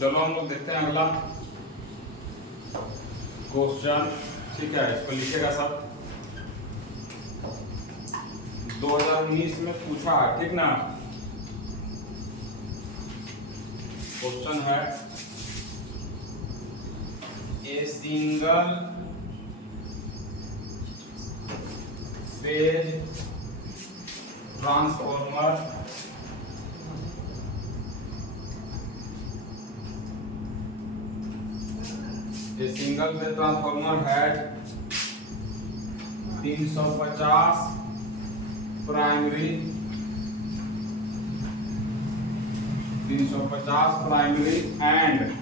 चलो हम लोग देखते हैं अगला क्वेश्चन। ठीक है, इस पर लिखेगा सब। 2019 में पूछा है, ठीक ना। क्वेश्चन है ए single phase transformer A single phase transformer had 350 primary and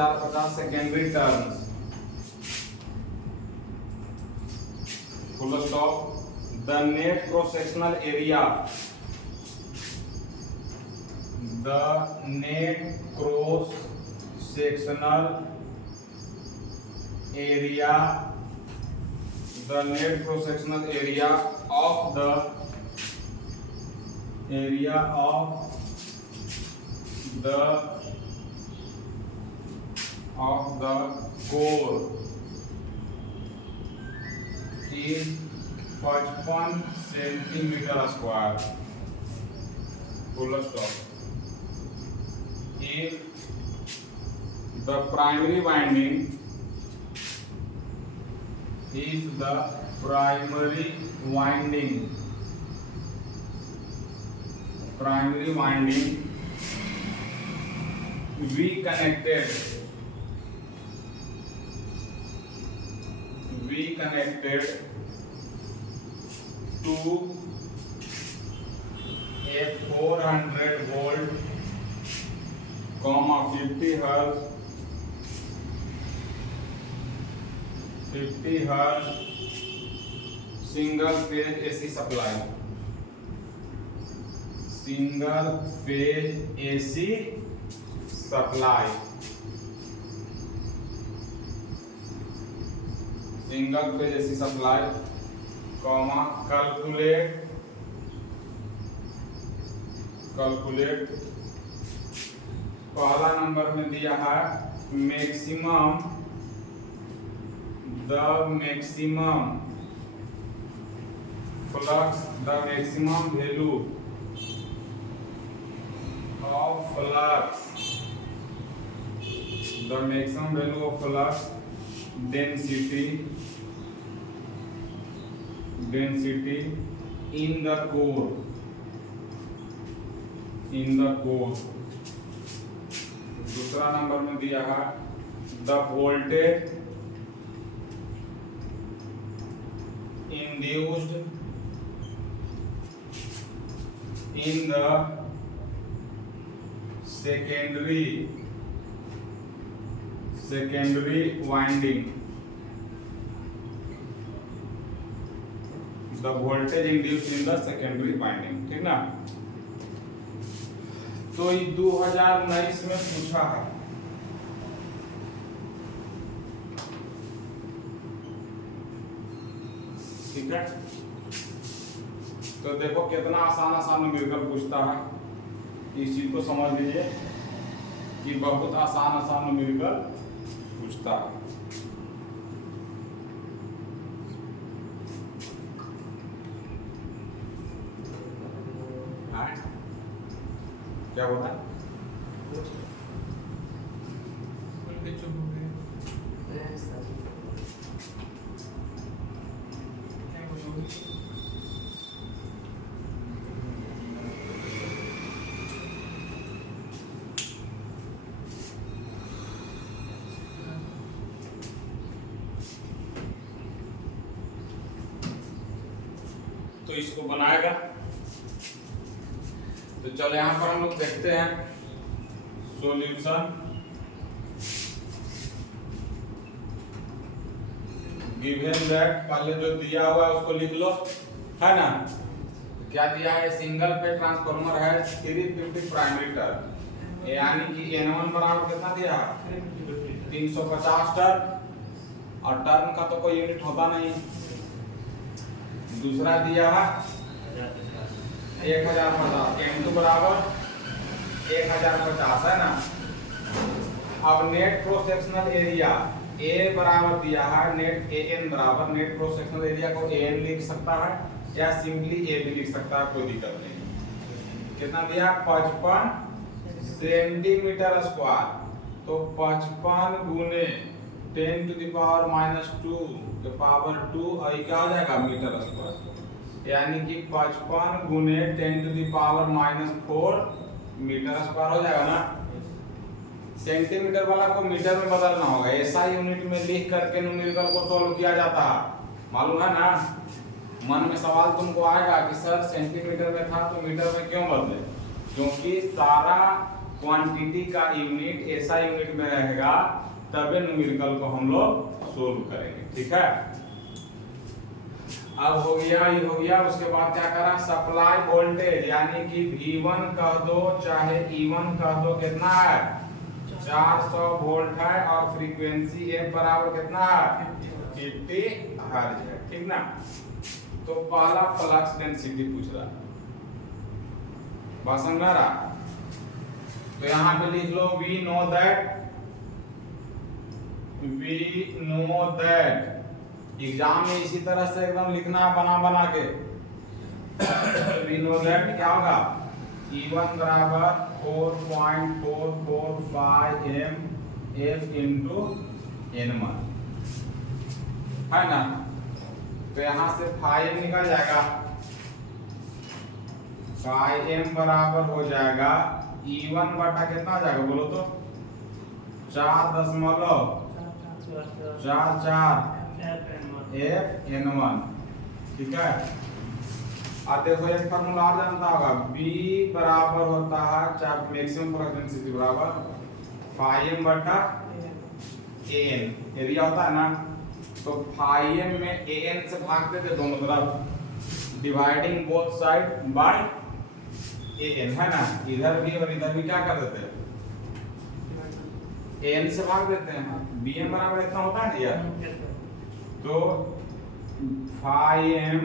1050 secondary turns। Full stop। The net cross sectional area of the core is 55 centimeter square। Full stop। If the primary winding we connected to a 400 volt, 50 hertz single phase AC supply। Single phase AC supply comma calculate पहला number में दिया है maximum value of flux density in the core। दूसरा number में दिया है the voltage induced in the secondary winding। The voltage induced in the secondary winding। ठीक ना। तो ये 2019 में पूछा है। ठीक है, तो देखो कितना आसान न्यूमेरिकल पूछता है। इस चीज को समझ लीजिए कि बहुत आसान न्यूमेरिकल पूछता है। क्या होता है? तो इसको बनाएगा। तो चलो यहाँ पर हम लोग देखते हैं सॉल्यूशन। गिवन दैट पहले जो दिया हुआ है उसको लिख लो, है ना। क्या दिया है, सिंगल पे ट्रांसफार्मर है 350 प्राइमरी टर्न, यानी कि N1 बराबर कितना दिया है 350 टर्न, और टर्न का तो कोई यूनिट होता नहीं। दूसरा दिया है 1050, M2 बराबर 1050 है ना। अब net cross sectional area A बराबर दिया है नेट AN बराबर, नेट क्रॉस सेक्शनल एरिया को AN लिख सकता है या सिंपली A भी लिख सकता है, कोई दिक्कत नहीं। कितना दिया 55 सेंटीमीटर स्क्वायर, तो 55 गुने 10 टू द पावर -2 के पावर 2 और क्या हो जाएगा मीटर स्क्वायर, यानी कि 55 गुने 10 to the power -4 metre square हो जाएगा ना। सेंटीमीटर वाला को मीटर में बदलना होगा, ऐसा यूनिट में लिख करके न्यूमेरिकल को सॉल्व किया जाता है, मालूम है ना। मन में सवाल तुमको आएगा कि सर सेंटीमीटर में था तो मीटर में क्यों बदले, क्योंकि सारा क्वांटिटी का यूनिट ऐसा यूनिट में रहेगा तभी न्यूमेरिकल को हम लोग सोल्व करेंगे, ठीक है। अब हो गया, ये हो गया। उसके बाद क्या करा, सप्लाई वोल्टेज यानी कि V1 कह दो चाहे E1 कह दो, कितना है 400 वोल्ट है, और फ्रीक्वेंसी F बराबर कितना है 50 हर्ट्ज है, ठीक ना। तो पहला फ्लक्स डेंसिटी पूछ रहा, बात समझ रहा। तो यहाँ पे लिख लो we know that एग्जाम में इसी तरह से एकदम लिखना है बना बना के। we know that क्या होगा, E1 बराबर 4.445 m F इंटू N1 है ना। तो यहाँ से 5m निकल जाएगा, 5m बराबर हो जाएगा E1 बटा कितना आ जाएगा बोलो तो 4.44 F N1, ठीक है। और देखो एक फार्मूला और जानता होगा, B बराबर होता है मैक्सिमम फ्लक्स डेंसिटी बराबर 5m बटा AN, एरिया होता है ना। तो 5m में AN से भाग देते दोनों तरफ, dividing both side by AN है ना। इधर भी और इधर भी क्या कर देते हैं AN से भाग देते हैं, BM बराबर इतना होता है ना यार। तो 5m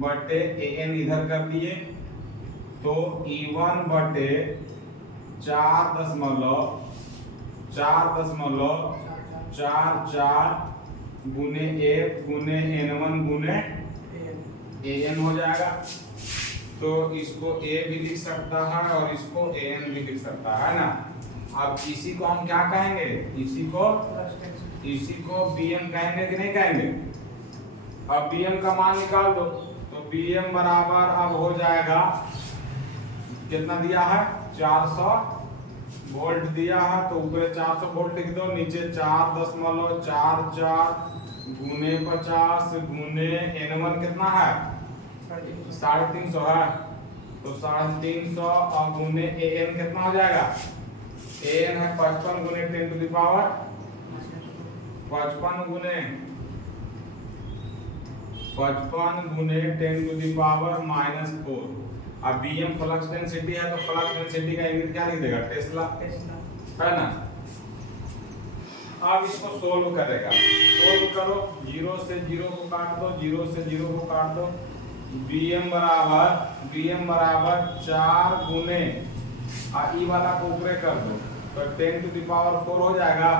बटे AN इधर कर दिए, तो E1 बटे 4.44 गुने F गुने N1 गुने AN हो जाएगा। तो इसको A भी लिख सकता है और इसको AN भी लिख सकता है ना। अब इसी को हम क्या कहेंगे, इसी को BM कहेंगे कि नहीं कहेंगे। अब BM का मान निकाल दो, तो BM बराबर अब हो जाएगा कितना दिया है 400 वोल्ट दिया है, तो ऊपर 400 वोल्ट लिख दो, नीचे 4.44 गुने 50 गुने N1 कितना है 350 है, तो 350 और गुने AN कितना हो जाएगा, AN है 55 गुने 10 टू द पावर 55 गुने 10 टू द पावर -4। अब BM फ्लक्स डेंसिटी है, तो फ्लक्स डेंसिटी का यूनिट क्या लिख देगा टेस्ला, है ना। अब इसको सोल्व करेगा, सोल्व करो, 0 से 0 को काट दो, 0 से 0 को काट दो। BM बराबर 4 गुने ई वाला को ऊपर कर दो, तो 10 टू द पावर 4 हो जाएगा,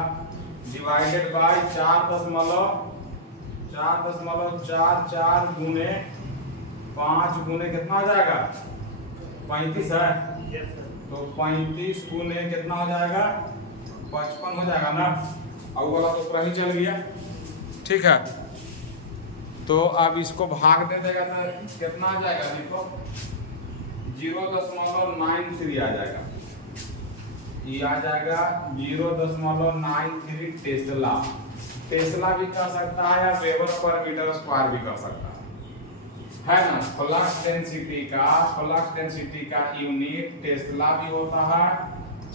डिवाइडेड बाय 4.44 गुने 5 गुने कितना हो जाएगा 35 है। तो 35 गुने कितना हो जाएगा 55 हो जाएगा ना। अब वाला तो पूरा ही चल गया, ठीक है। तो अब इसको भाग दे देगा ना, कितना आ जाएगा देखो 0.93 आ जाएगा, ये आ जाएगा 0.93 टेस्ला। टेस्ला भी कर सकता है या वेबर पर मीटर स्क्वायर भी कर सकता है ना। फ्लक्स डेंसिटी का यूनिट टेस्ला भी होता है,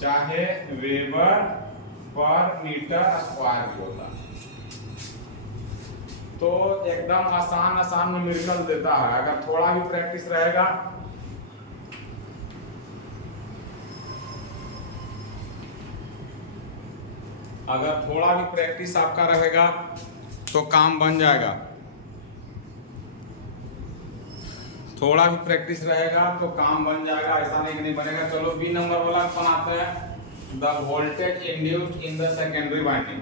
चाहे वेबर पर मीटर स्क्वायर भी होता है। तो एकदम आसान न्यूमेरिकल देता है, अगर थोड़ा भी प्रैक्टिस रहेगा अगर थोड़ा भी प्रैक्टिस आपका रहेगा तो काम बन जाएगा। थोड़ा भी प्रैक्टिस रहेगा तो काम बन जाएगा, ऐसा नहीं कि नहीं बनेगा। चलो बी नंबर वाला बनाते हैं। The voltage induced in the secondary winding,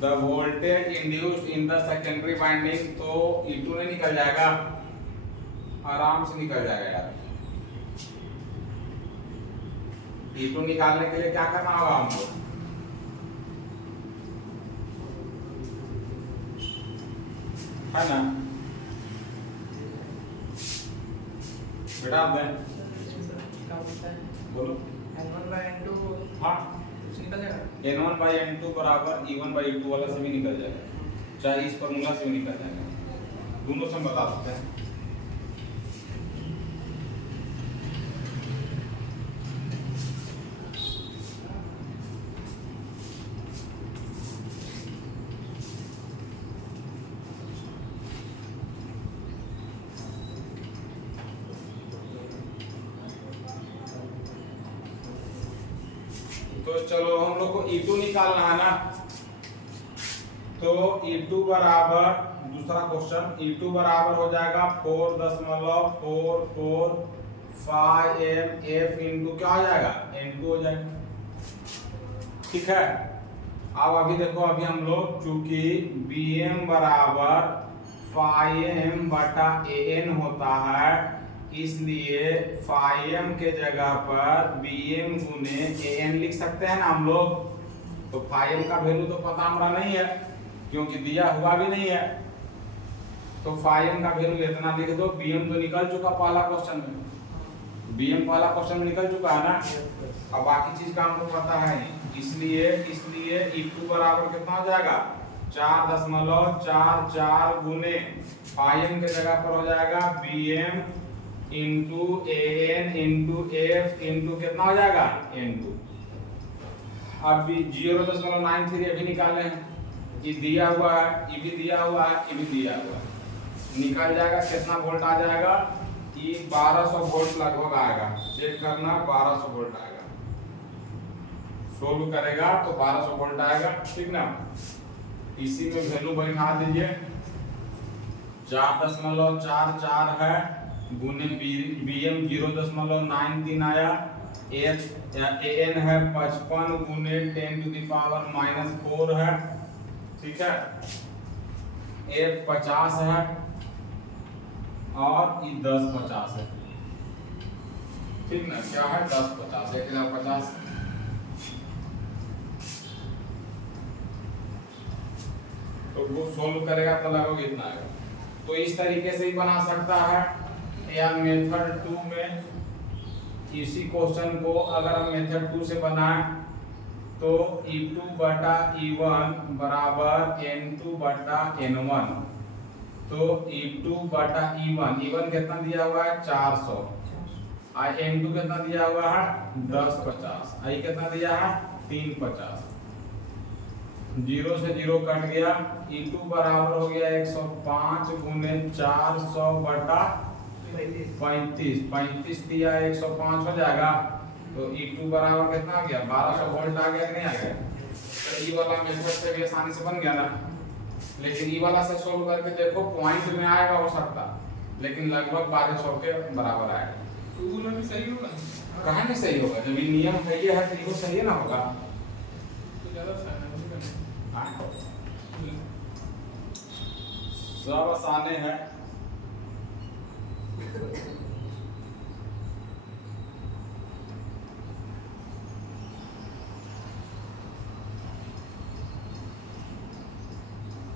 the voltage induced in the secondary winding. तो E2 नहीं निकल जाएगा, आराम से निकल जाएगा यार। E2 निकालने के लिए क्या करना होगा हमको, है ना बेटा? दें बोलो। N1/N2 हाँ, निकल जाएगा। N1/N2 बराबर E1/E2 वाला से भी निकल जाएगा, चाहे इस फॉर्मूला से भी निकल जाएगा, दोनों से हम बता सकते हैं। तो चलो हम लोग को E2 निकालना है ना, तो E2 बराबर, दूसरा क्वेश्चन, E2 बराबर हो जाएगा 4.4455 इंटू क्या हो जाएगा, N2 हो जाएगा। ठीक है, अब अभी देखो, अभी हम लोग चूंकि Bm बराबर phi बटा An होता है, इसलिए phi के जगह पर Bm गुने An लिख सकते हैं ना हम लोग। तो phi का वैल्यू तो पता हमारा नहीं है क्योंकि दिया हुआ भी नहीं है, तो phi का वैल्यू इतना लिख दो। Bm तो निकल चुका पहला क्वेश्चन में, Bm पहला क्वेश्चन में निकल चुका है ना, अब बाकी चीज का हमको पता है नहीं, इसलिए E2 बराबर कितना हो जाएगा, 4.44 गुने phi के जगह पर हो जाएगा Bm into An into F into कितना हो जाएगा, N2। अब 0.93 अभी निकाले हैं, ये दिया हुआ है, ये भी दिया हुआ है, ये भी दिया हुआ है, निकल जाएगा। कितना वोल्ट आ जाएगा, ये 1200 वोल्ट लगभग आएगा, चेक करना, 1200 वोल्ट आएगा। सोल्व करेगा तो 1200 वोल्ट आएगा, ठीक ना। इसी में वैल्यू बैठा दीजिए, 4.44 है गुने Bm 0.93 आया, An है 55 गुने 10⁻⁻⁴ है, ठीक है, F 50 है और ये 1050 है, ठीक ना। क्या है, 1050, 1050। तो वो सोल्व करेगा तो लगभग इतना आएगा। तो इस तरीके से ही बना सकता है, या मेथड 2 में इसी क्वेश्चन को अगर हम मेथड 2 से बनाएं तो E2 बटा E1 बराबर N2 बटा N1। तो E2 बटा E1 कितना दिया हुआ है, 400, और N2 कितना दिया हुआ है, 1050, आई कितना दिया है, 350। 0 से 0 कट गया, E2 बराबर हो गया 105 गुने 400 बटा 35 दिया, 105 हो जाएगा। तो E2 बराबर कितना आ गया, 1200 वोल्ट आ गया कि नहीं आ गया। तो ई वाला मेथड से भी आसानी से बन गया ना, लेकिन ई वाला से सोल्व करके देखो, पॉइंट में आएगा हो सकता, लेकिन लगभग 1200 के बराबर आएगा। तो भी सही होगा, कहाँ नहीं सही होगा, जब ये नियम है ये है तो ये सही ना होगा। तो ज्यादा सब आसाने हैं।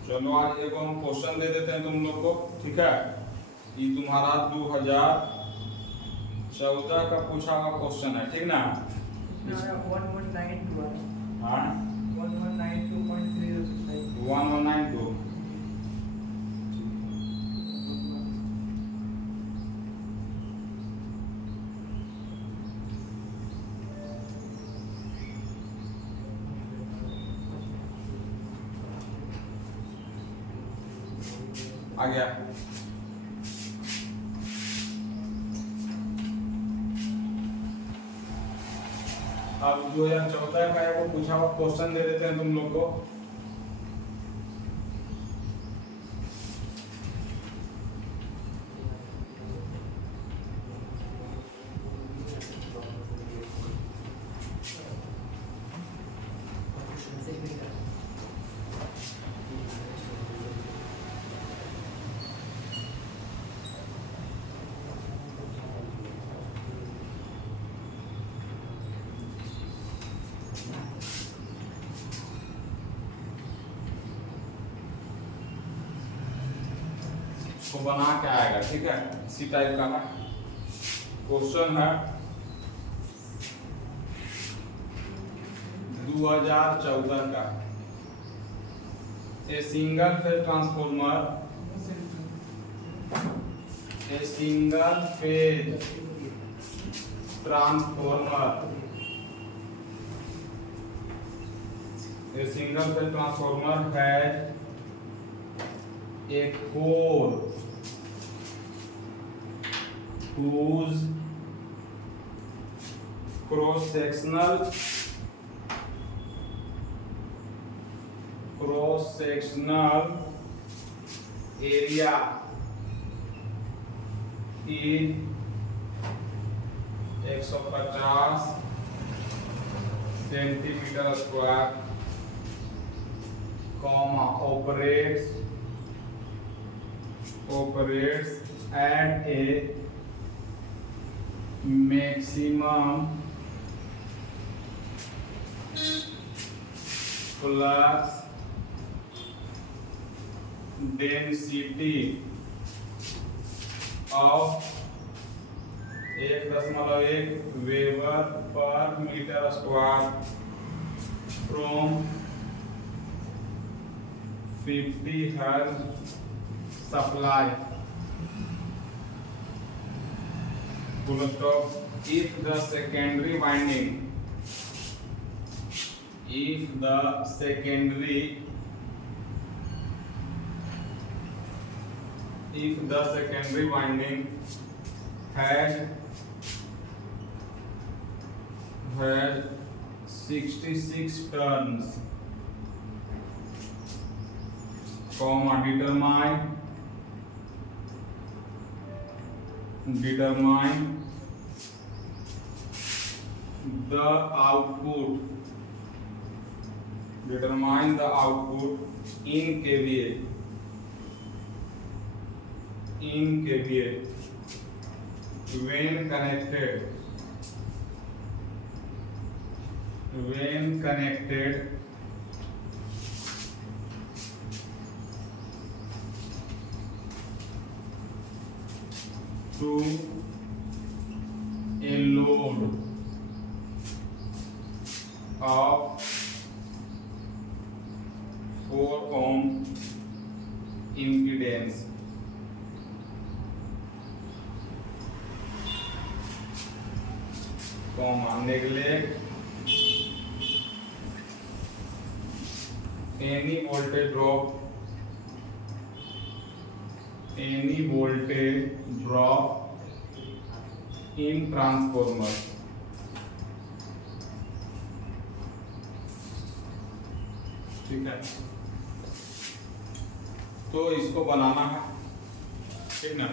चलो आज एक हम क्वेश्चन दे देते हैं तुम लोग को, ठीक है। ये तुम्हारा 2014 का पूछा हुआ क्वेश्चन है, ठीक ना। 1192 हाँ 1192.306 1192। आ गया। अब 2014 का है वो पूछा हुआ क्वेश्चन दे देते हैं तुम लोग को। तो बना के आएगा, ठीक है, इसी टाइप का है क्वेश्चन है। 2014 का a single phase transformer, a single phase transformer, a single phase transformer है a core whose cross-sectional area is 150 centimetre square, operates at a maximum flux density of 1.1 weber per metre square from 50 Hz supply, full stop. If the secondary winding has 66 turns, determine the output in kVA when connected to a load of 4 ohm impedance, neglect any voltage drop in transformer, ठीक है। तो इसको बनाना है, ठीक ना।